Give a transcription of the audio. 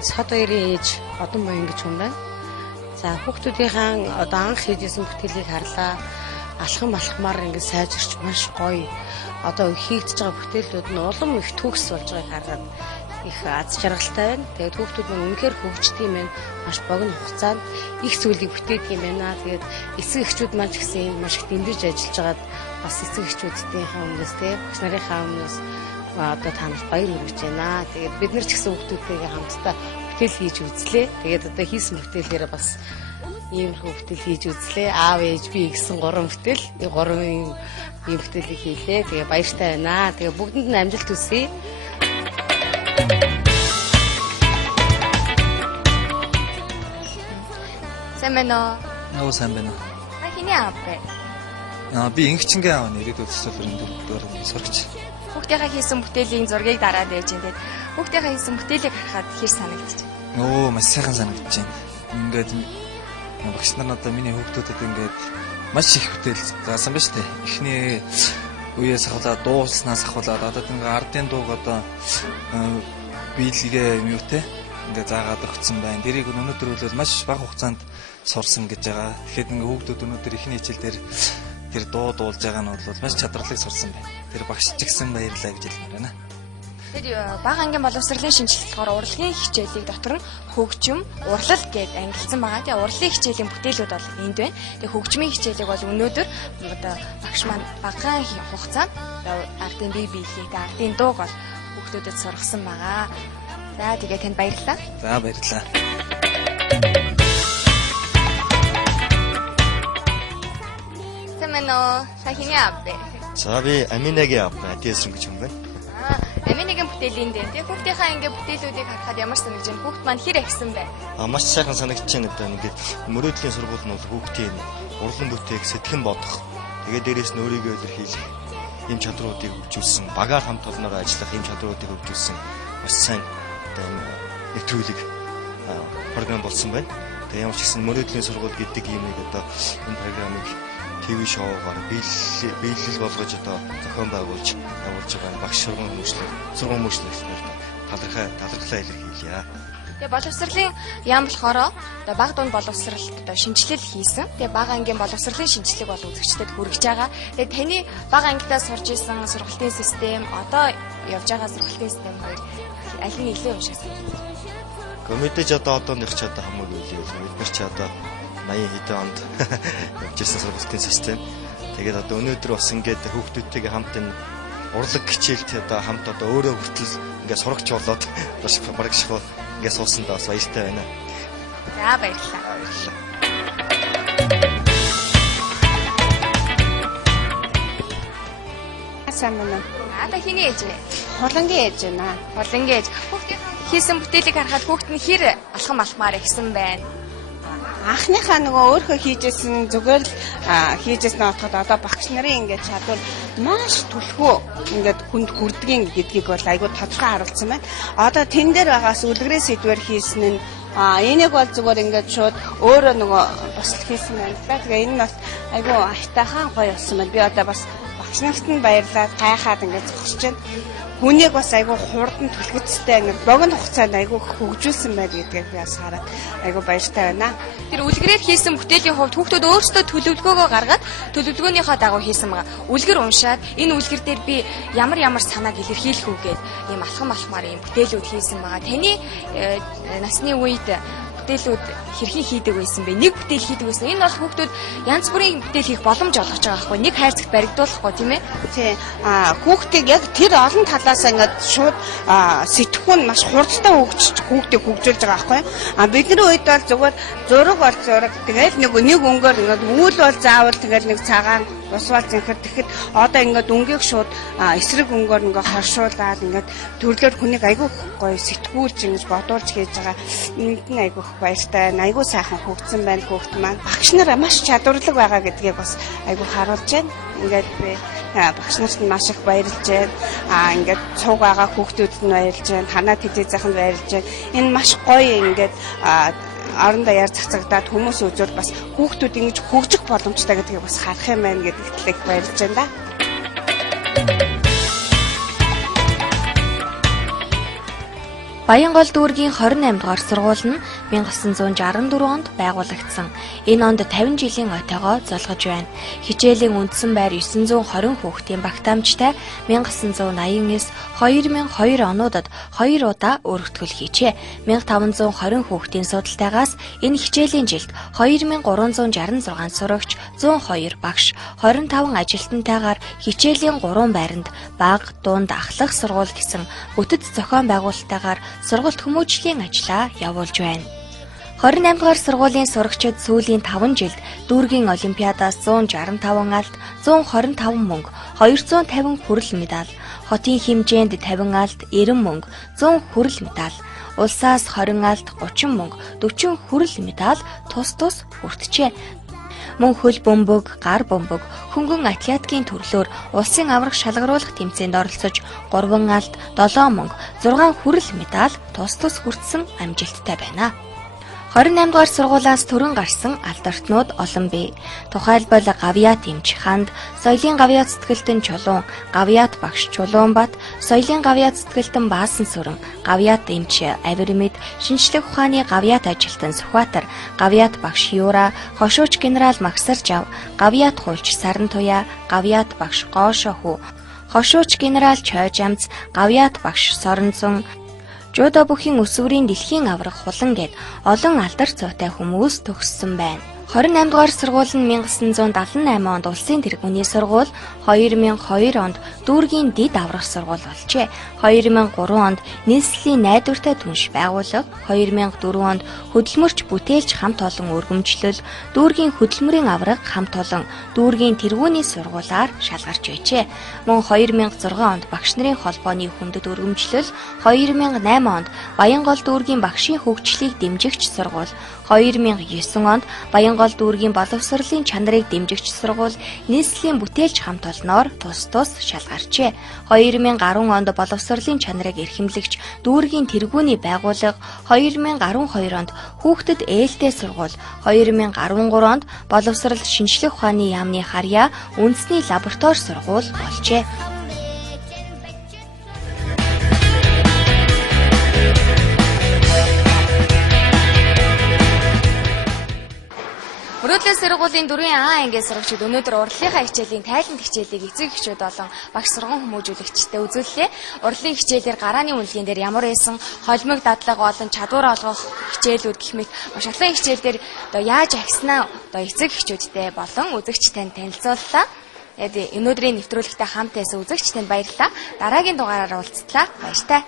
Сод хоёрын ээж Одон Буян гэж хүн байна. За хүүхдүүдийн одоо анх хийжсэн бүтээлийг харлаа. Алхам алхмаар ингээд сайжирч маш гоё. Одоо хийгдэж байгаа бүтээлүүд нь улам их төгс болж байгааг хараад их аз жаргалтай байна. Тэгээд хүүхдүүд нь үнэхээр хөгждөг юм байна. Маш богино хугацаанд их зүйлийг бүтээдэг юм байна. Тэгээд эцэг эхчүүд маань ч гэсэн маш их дэмжиж ажиллаж байгаад бас эцэг эхчүүдийнхээ өмнөөс багш нарынхаа өмнөөс одоо та нарт баяр хүргэж байна. Тэгээд бид нар ч гэсэн хүүхдүүдтэйгээ хамтдаа бүтээл хийж үзлээ. Тэгээд одоо хийсэн бүтээлээрээ бас иймэрхүү бүтээл хийж үзлээ. Аав ээж би гэсэн 3 бүтээл. Би 3 ийм бүтээлийг хийлээ. Тэгээ баяртай байна. Тэгээ бүгдэнд нь амжилт хүсье. Сайн байна уу? Нөө сайн байна. Та хиний аав бэ? Би Ингчингийн аав нь ирээдүйд төсөөлөрөнд дөрөв сурагч. Хүүхдийнхээ хийсэн бүтээлийн зургийг дараад ээж энэ. Хүүхдийнхээ хийсэн бүтээлийг харахад хэр санагдаж байна? Маш сайхан санагдаж байна. Ингээд багш нар одоо миний хүүхдүүдэд ингээд маш их бүтээл заасан ба штэ. Эхний үеэс ахуулаад дуулснаас ахуулаад одоо ингээд ардын дууг одоо биелгээ юм юу те ингээд заагаад өгсөн байна. Дэрийг өнөөдөр бол маш бага хугацаанд сурсан гэж байгаа. Тэгэхэд ингээд хүүхдүүд өнөөдөр эхний хичээл дээр тэр дуу дуулж байгаа нь бол маш чадварлыг сурсан байна. Тэр багш ч гэсэн баярлалаа гэж хэлмээр байна. Тэр бага ангийн боловсролын шинжилгээ болохоор урлагийн хичээлийг дотор нь хөгжим, урлал гэдээ ангилсан байгаа. Тэгээ урлагийн хичээлийн бүтээлүүд бол энд байна. Тэгээ хөгжмийн хичээлийг бол өнөөдөр одоо багш маань багахан хугацаанд ардын бие биелэлийг, ардын дууг бол хүүхдүүдэд сургасан байгаа. За тэгээ танд баярлалаа. За баярлалаа. Та хиний аав бэ? За би Аминагийн аав Адиэсрэн гэж юм байна. Аминагийн бүтээлийн дээ. Тэгээ хүүхдийнхээ ингээ бүтээлүүдийг харахад ямар санагдаж байна? Хүүхд маань хэр ихсэн бэ? Маш сайхан санагдаж байна одоо ингээд мөрөөдлийн сургууль нь бол хүүхдийн урлан бүтээх, сэтгэн бодох, тэгээ дээрээс нь өөрийгөө илэрхийлэх ийм чадруудыг хөгжүүлсэн, багаар хамт олноороо ажиллах ийм чадруудыг хөгжүүлсэн маш сайн одоо нэвтрүүлэг програм болсон байна. Тэгээ ямар ч гэсэн мөрөөдлийн сургууль гэдэг ийм нэг одоо энэ програмыг ТV шоугаар биелэл болгож одоо зохион байгуулж байгаа багш сургууль мөрчлөлт талархлаа илэрхийлье. Тэгээ боловсролын яам болохоор одоо бага дунд боловсролт одоо шинжилэл хийсэн. Тэгээ бага ангийн боловсролын шинжилгээг бол үзэгчдэд хүргэж байгаа. Тэгээ таны бага ангидаа сурж исэн сургалтын систем одоо явж байгаа сургалтын систем хоёр аль нь илүү юм шиг санагдав? Мэдээж одооных ч хамаагүй үйл явдал. Бид нар ч 80 хэдэн онд явжсэн сургалтын систем. Тэгээд одоо өнөөдөр бас ингээд хүүхдүүдтэйгээ хамт энэ урлаг хичээлд одоо хамт одоо өөрөө хүртэл ингээд сурагч болоод бас барагшгүй ингээд суусандаа бас баяртай байна. За баярлалаа. Баярлалаа. Сайн байна. Та хиний ээж вэ? Холонгийн ээж байна. Холонгийн ээж. Хүүхдийн хийсэн бүтээлийг харахад хүүхд нь хэр алхам алхмаар ихсэн байна? Анхныхаа нөгөө өөрөө хийжсэн зүгээр л хийжсэн отоход одоо багш нарын ингээд чадвар маш түлхүү ингээд хүнд хүрдгийн гэдгийг бол айгүй тодорхой харуулсан байна. Одоо тэн дээр байгаас үлгэрээ сэдвэр хийсэн нь энийг бол зүгээр ингээд шууд өөрөө нөгөө бас хийсэн байна. Тэгээ энэ нь бас айгүй айтайхан гоё болсон байна. Би одоо бас багш нарт нь баярлаад гайхаад ингээд зогсож байна. Хүнийг бас айгүй хурдан түлхэцтэй ингээд богино хугацаанд айгүй хөгжүүлсэн байд гэдгийг би бас хараад айгүй баяртай байна. Тэр үлгэрээр хийсэн бүтээлийн хувьд хүүхдүүд өөрсдөө төлөвлөгөөгөө гаргаад төлөвлөгөөнийхөө дагуу хийсэн байгаа. Үлгэр уншаад энэ үлгэр дээр би ямар санааг илэрхийлэх үү гээд ийм алхам алхмаар ийм бүтээлүүд хийсэн байгаа. Таны насны үед бүтээлүүд хэрхэн хийдэг байсан бэ? Нэг бүтээл хийдэг байсан. Энэ бол хүүхдүүд янз бүрийн бүтээл хийх боломж олгож байгаа байхгүй. Нэг хайрцагт баригдуулахгүй тийм ээ? Тий. Хүүхдийг яг тэр олон талаас ингээд шууд сэтгхүүн маш хурдтай хүүхдийг хөгжүүлж байгаа байхгүй. Бидний үед бол зүгээр зураг бол зураг. Тэгэл нэг өнгөөр ингээд үүл бол заавал тэгэл нэг цагаан усвал зинхэр тэгэхэд одоо ингээд өнгийг шууд эсрэг өнгөөр ингээд хоршуулаад ингээд төрлөөр хүнийг айгүй гоё сэтгүүлж ингэж бодуулж хийж байгаа. Энд нь айгүй баяртай, айгүй сайхан хөгжсөн байна хүүхд маань. Багш нар маш чадварлаг байгаа гэдгийг бас айгүй харуулж байна. Ингээд би багш нарт маш их баярлж байна. Ингээд цуг байгаа хүүхдүүдэд нь баярлж байна. Танаа тэжээ заханд баярлж байна. Энэ маш гоё ингээд орон даяар цацагдаад хүмүүс үзвэл бас хүүхдүүд ингэж хөгжих боломжтой гэдгийг бас харах юм байна гэдэгт баярлж байна да. Баянгол дүүргийн 28 дугаар сургууль нь 1964 онд байгуулагдсан. Энэ онд 50 жилийн ойтойгоо золгож байна. Хичээлийн үндсэн байр 920 хүүхдийн багтаамжтай 1989-2002 онуудад 2 удаа өргөтгөл хийжээ. 1520 хүүхдийн судалтайгаас энэ хичээлийн жилд 2366 сурагч, 102 багш, 25 ажилтнтайгаар хичээлийн 3 байранд бага, дунд, ахлах сургууль гэсэн бүтэц зохион байгуулалтайгаар сургалт хүмүүжлийн ажлаа явуулж байна. 28 дугаар сургуулийн сурагчид сүүлийн 5 жилд дүүргийн олимпиадаас 165 алт, 125 мөнгө, 250 хүрэл медаль, хотын хэмжээнд 50 алт, 90 мөнгө, 100 хүрэл медаль, улсаас 20 алт, 30 мөнгө, 40 хүрэл медаль тус хүртжээ. Мөн хөл бөмбөг, гар бөмбөг, хөнгөн атлетикийн төрлөөр улсын аврах шалгаруулах тэмцээнд оролцож 3 алт, 7 мөнгө, 6 хүрэл медаль тус хүртсэн амжилттай байна. 28 дугаар сургуулиас төрөн гарсан алдартнууд олон бий. Тухайлбал Гавьяат эмч Ханд, Соёлын Гавьяат сэтгэлтэн Чулуун, Гавьяат багш Чулуунбат, Соёлын Гавьяат сэтгэлтэн Баасан Сүрэн, Гавьяат эмч Авирмид, Шинжлэх ухааны Гавьяат ажилтан Сүхбаатар, Гавьяат багш Юура, Хошууч генерал Магсаржав, Гавьяат хуульч Саран Туяа, Гавьяат багш Гоошо Хүү, Хошууч генерал Чойжамц, Гавьяат багш Соронзон, Жудо бүхийн өсвөрийн дэлхийн аврах хулан гэд олон алдар цуутай хүмүүс төгссөн байна. 28 дугаар сургууль нь 1978 онд улсын тэргүүний сургууль, 2002 онд дүүргийн дэд аврах сургууль болжээ. 2003 онд нийслэлийн найдвартай түнш байгууллага, 2004 онд хөдөлмөрч бүтээлч хамт олон өргөмжлөл, дүүргийн хөдөлмөрийн авраг хамт олон дүүргийн тэргүүний сургуулиар шалгарч байжээ. Мөн 2006 онд багш нарын холбооны хүндэт өргөмжлөл, 2008 онд Баянгол дүүргийн багшийн хөгжлийг дэмжигч сургууль, 2009 онд Баянгол дүүргийн боловсролын чанарыг дэмжигч сургууль нийслэлийн бүтээлч хамт олноор тус шалгарчээ. 2010 онд боловсролын чанарыг эрхэмлэгч дүүргийн тэргүүний байгууллага, 2012 онд хүүхдэд ээлтэй сургууль, 2013 онд боловсрол шинжлэх ухааны яамны харьяа үндэсний лаборатори сургууль болжээ. Мөрөөдлийн сургуулийн 4А ангийн сурагчид өнөөдөр урлагийнхаа хичээлийн тайлант хичээлийг эцэг эхчүүд болон багш сургууль хүмүүжүүлэгчтэй үзүүллээ. Урлагийн хичээлээр гарааны үнэлгээнд дээр ямар байсан холимог дадлага болон чадвар олгох хичээлүүд гэх мэт маш олон хичээлдэр одоо яаж агснаа одоо эцэг эхчүүдтэй болон үзэгч танд танилцууллаа. Тэгээд өнөөдрийн нэвтрүүлэгтээ хамт байсан үзэгч танд баярлалаа. Дараагийн дугаараар уулзтлаа. Баяртай.